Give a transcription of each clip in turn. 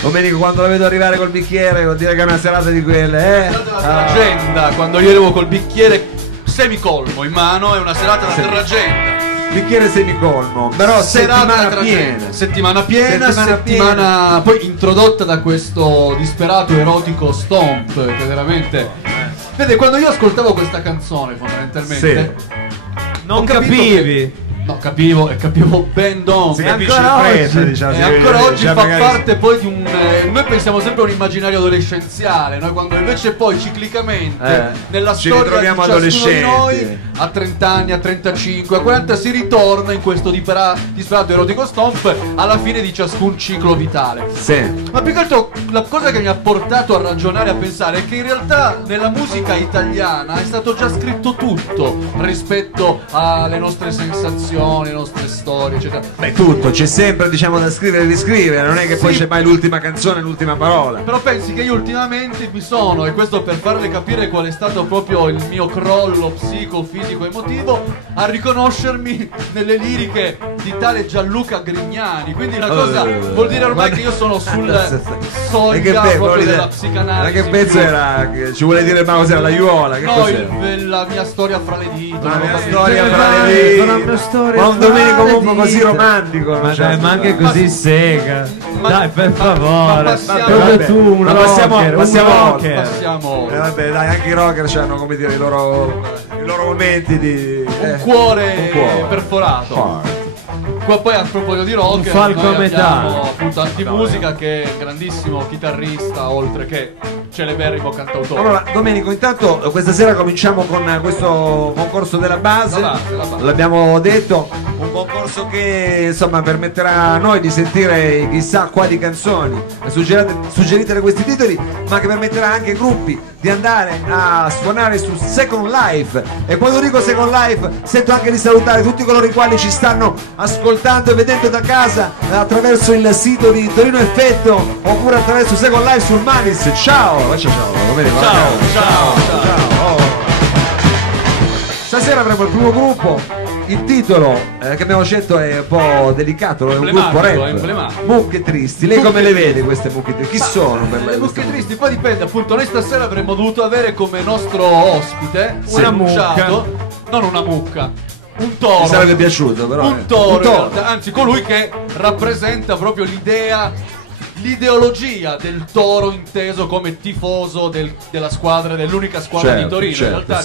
Domenico, quando la vedo arrivare col bicchiere vuol dire che è una serata di quelle, Agenda, quando io arrivo col bicchiere semicolmo in mano, è una serata da terragenda. Bicchiere semicolmo, però settimana piena, poi introdotta da questo disperato erotico Stomp, che veramente... Vede, quando io ascoltavo questa canzone fondamentalmente non capivi. No, capivo ben dopo. Si capisce in fretta, diciamo, e ancora oggi fa parte poi di un... noi pensiamo sempre a un immaginario adolescenziale, noi quando invece poi ciclicamente nella ci storia di ritroviamo ciascuno di adolescenti. noi a 30 anni, a 35, a 40 si ritorna in questo disperato erotico Stomp alla fine di ciascun ciclo vitale. Ma più che altro la cosa che mi ha portato a ragionare, a pensare, è che in realtà nella musica italiana è stato già scritto tutto rispetto alle nostre sensazioni, le nostre storie, eccetera. Beh, tutto, c'è sempre, diciamo, da scrivere e riscrivere, non è che poi c'è mai l'ultima canzone, l'ultima parola. Però pensi che io ultimamente mi sono, e questo per farle capire qual è stato proprio il mio crollo psicofisico emotivo, a riconoscermi nelle liriche di tale Gianluca Grignani. Quindi la cosa vuol dire ormai che io sono sul soglia proprio della psicanalisi. Ma che pezzo era? Ci vuole dire ma cos'era, l'aiuola? Che la mia storia fra le dita. La mia storia fra le dita. Ma un Domenico comunque così romantico. Ma dai, ma anche così sega. Dai, per favore. Passiamo. Passiamo. Vabbè, dai, anche i rocker hanno, come dire, i loro momenti di un cuore perforato. Qua poi a proposito di rocker, noi abbiamo appunto Antimusica, che è un grandissimo chitarrista oltre che celeberrimo cantautore. Allora, Domenico, intanto questa sera cominciamo con questo concorso della base. L'abbiamo detto, un concorso che insomma permetterà a noi di sentire chissà quali canzoni suggerite da questi titoli, ma che permetterà anche ai gruppi di andare a suonare su Second Life. E quando dico Second Life sento anche di salutare tutti coloro i quali ci stanno ascoltando e vedendo da casa attraverso il sito di Torino Effetto oppure attraverso Second Life sul Manis. Ciao, Domenico. Ciao. Stasera avremo il primo gruppo. Il titolo che abbiamo scelto è un po' delicato, è un gruppo rap. Mucche Tristi. Lei come le vede queste Mucche Tristi? Chi sono per lei? Le Mucche Tristi, poi dipende, appunto, noi stasera avremmo dovuto avere come nostro ospite un annunciato, non una mucca, un toro. Mi sarebbe piaciuto, però. Un toro. Anzi, colui che rappresenta proprio l'ideologia del toro inteso come tifoso della squadra, dell'unica squadra di Torino, in realtà,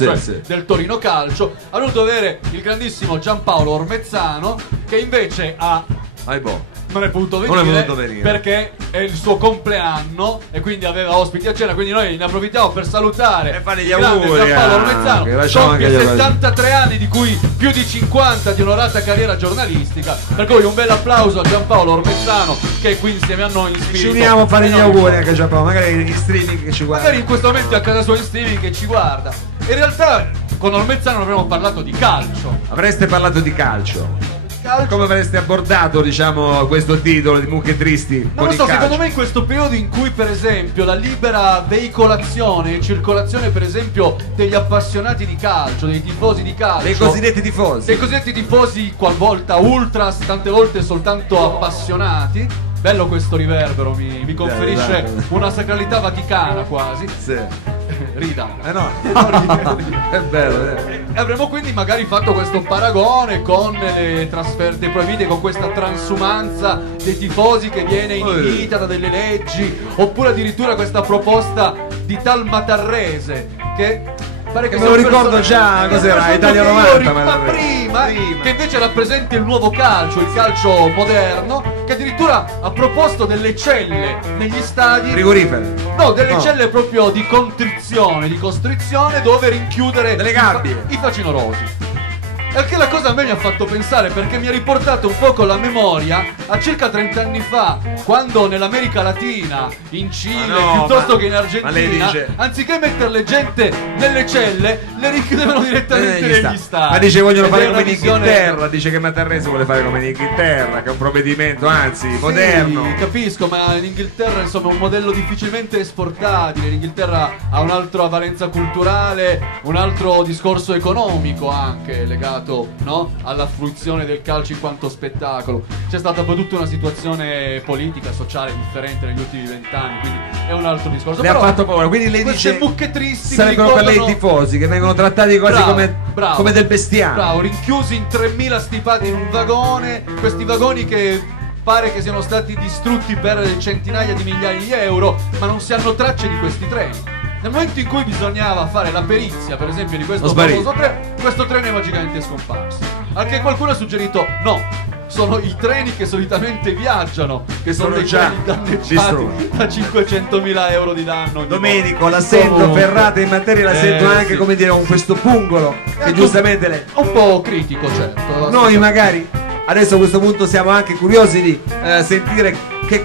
del Torino Calcio. Ha voluto avere il grandissimo Giampaolo Ormezzano, che invece non è potuto venire perché è il suo compleanno e quindi aveva ospiti a cena, quindi noi ne approfittiamo per salutare e fare gli auguri a Giampaolo Ormezzano, compie 73 anni, di cui più di 50 di onorata carriera giornalistica, per cui un bel applauso a Giampaolo Ormezzano, che è qui insieme a noi in spirito. Ci uniamo a fare gli auguri anche a Giampaolo, magari in streaming che ci guarda, magari in questo momento è a casa sua in streaming che ci guarda. In realtà con Ormezzano avremmo parlato di calcio. Avreste parlato di calcio. Come avreste abordato, diciamo, questo titolo di Mucche Tristi? Non lo so, secondo me in questo periodo in cui per esempio la libera veicolazione e circolazione per esempio degli appassionati di calcio, dei tifosi di calcio, dei cosiddetti tifosi qualvolta ultras, tante volte soltanto appassionati. Bello questo riverbero, mi conferisce una sacralità vaticana quasi. Rida. No. È bello. Avremmo quindi magari fatto questo paragone con le trasferte proibite, con questa transumanza dei tifosi che viene inibita da delle leggi, oppure addirittura questa proposta di tal Matarrese che pare che me lo ricordo già, cos'era, Italia 90, ma prima, che invece rappresenta il nuovo calcio, il calcio moderno, che addirittura ha proposto delle celle negli stadi frigorifere. No, delle celle proprio di contrizione, di costrizione, dove rinchiudere delle gabbie i facinorosi. Perché la cosa a me mi ha fatto pensare, perché mi ha riportato un po' con la memoria a circa 30 anni fa, quando nell'America Latina, in Cile, piuttosto che in Argentina, anziché metterle gente nelle celle, le richiudevano direttamente negli stadi. Ma dice vogliono fare come in Inghilterra, dice che Matarrese vuole fare come in Inghilterra, che è un provvedimento, anzi, moderno. Capisco, ma l'Inghilterra insomma è un modello difficilmente esportabile. L'Inghilterra ha un'altra valenza culturale, un altro discorso economico anche legato portato, no, alla fruizione del calcio in quanto spettacolo. C'è stata poi tutta una situazione politica, sociale differente negli ultimi 20 anni, quindi è un altro discorso. Le ha fatto paura, quindi lei dice mucche tristi sarebbero per lei i tifosi che vengono trattati quasi come del bestiame. Bravo, rinchiusi in 3000 stipati in un vagone, questi vagoni che pare che siano stati distrutti per centinaia di migliaia di euro, ma non si hanno tracce di questi treni. Nel momento in cui bisognava fare la perizia, per esempio, di questo famoso treno, questo treno è magicamente scomparso. Anche qualcuno ha suggerito: no, sono i treni che solitamente viaggiano, che sono dei treni danneggiati da 500.000 euro di danno. Domenico, la sento ferrata in materia, la sento anche, sì, come dire, con questo pungolo che giustamente lei... Un po' critico, certo. Noi magari adesso a questo punto siamo anche curiosi di sentire che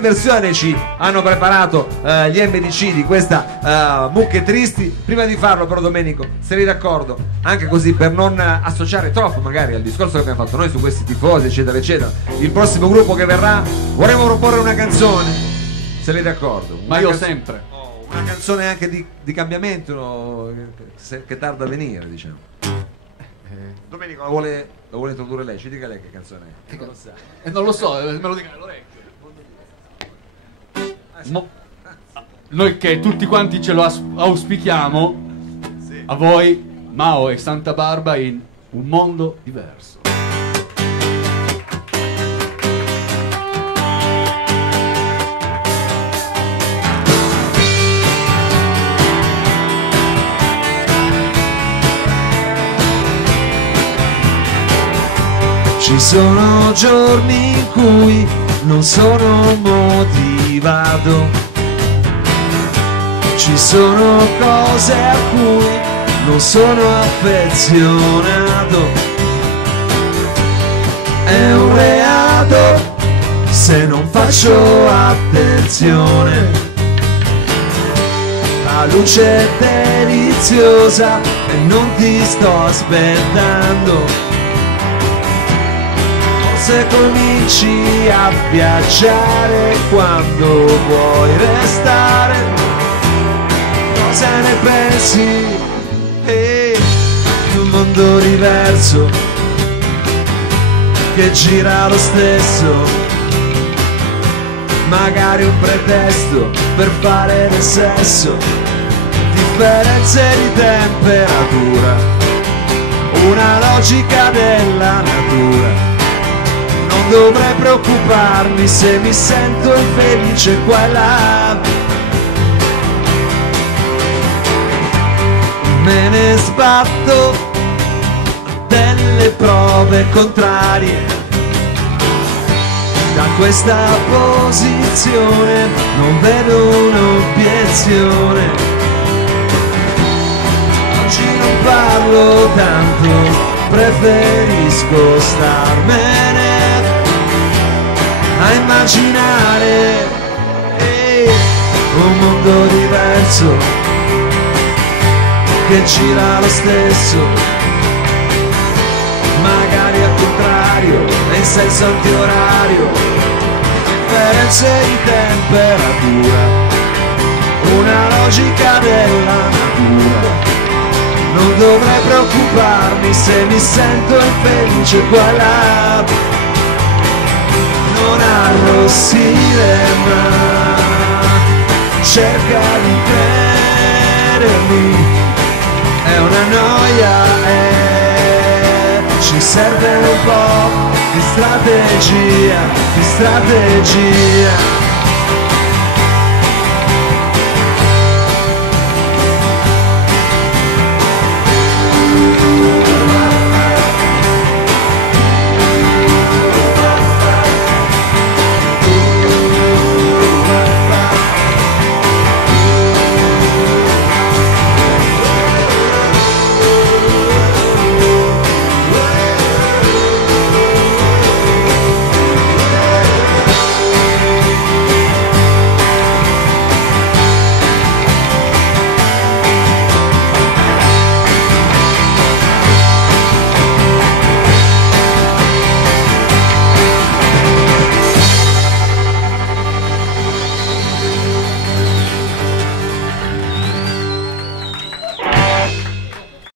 versione ci hanno preparato gli MDC di questa Mucche Tristi. Prima di farlo però, Domenico, sei d'accordo, anche così per non associare troppo magari al discorso che abbiamo fatto noi su questi tifosi eccetera eccetera, il prossimo gruppo che verrà vorremmo proporre una canzone, se lei d'accordo? Ma io sempre una canzone anche di cambiamento che tarda a venire, diciamo. Domenico la vuole introdurre lei, ci dica lei che canzone è. Non lo sa. Non lo so, me lo dica nell'orecchio. Noi che tutti quanti ce lo auspichiamo, sì, a voi Mao e Santa Barba in Un mondo diverso. Ci sono giorni in cui non sono motivato, ci sono cose a cui non sono affezionato. È un reato se non faccio attenzione. La luce è deliziosa e non ti sto aspettando. Se cominci a viaggiare quando vuoi restare, cosa ne pensi? Un mondo diverso che gira lo stesso, magari un pretesto per fare del sesso, differenze di temperatura, una logica della natura. Non dovrei preoccuparmi se mi sento infelice qua e là. Me ne sbatto delle prove contrarie. Da questa posizione non vedo un'obiezione. Oggi non parlo tanto, preferisco starmene a immaginare un mondo diverso che gira lo stesso, magari al contrario e in senso antiorario, differenze di temperatura, una logica della natura. Non dovrei preoccuparmi se mi sento infelice qua e là. Non arrossire ma cerca di credermi, è una noia e ci serve un po' di strategia, di strategia.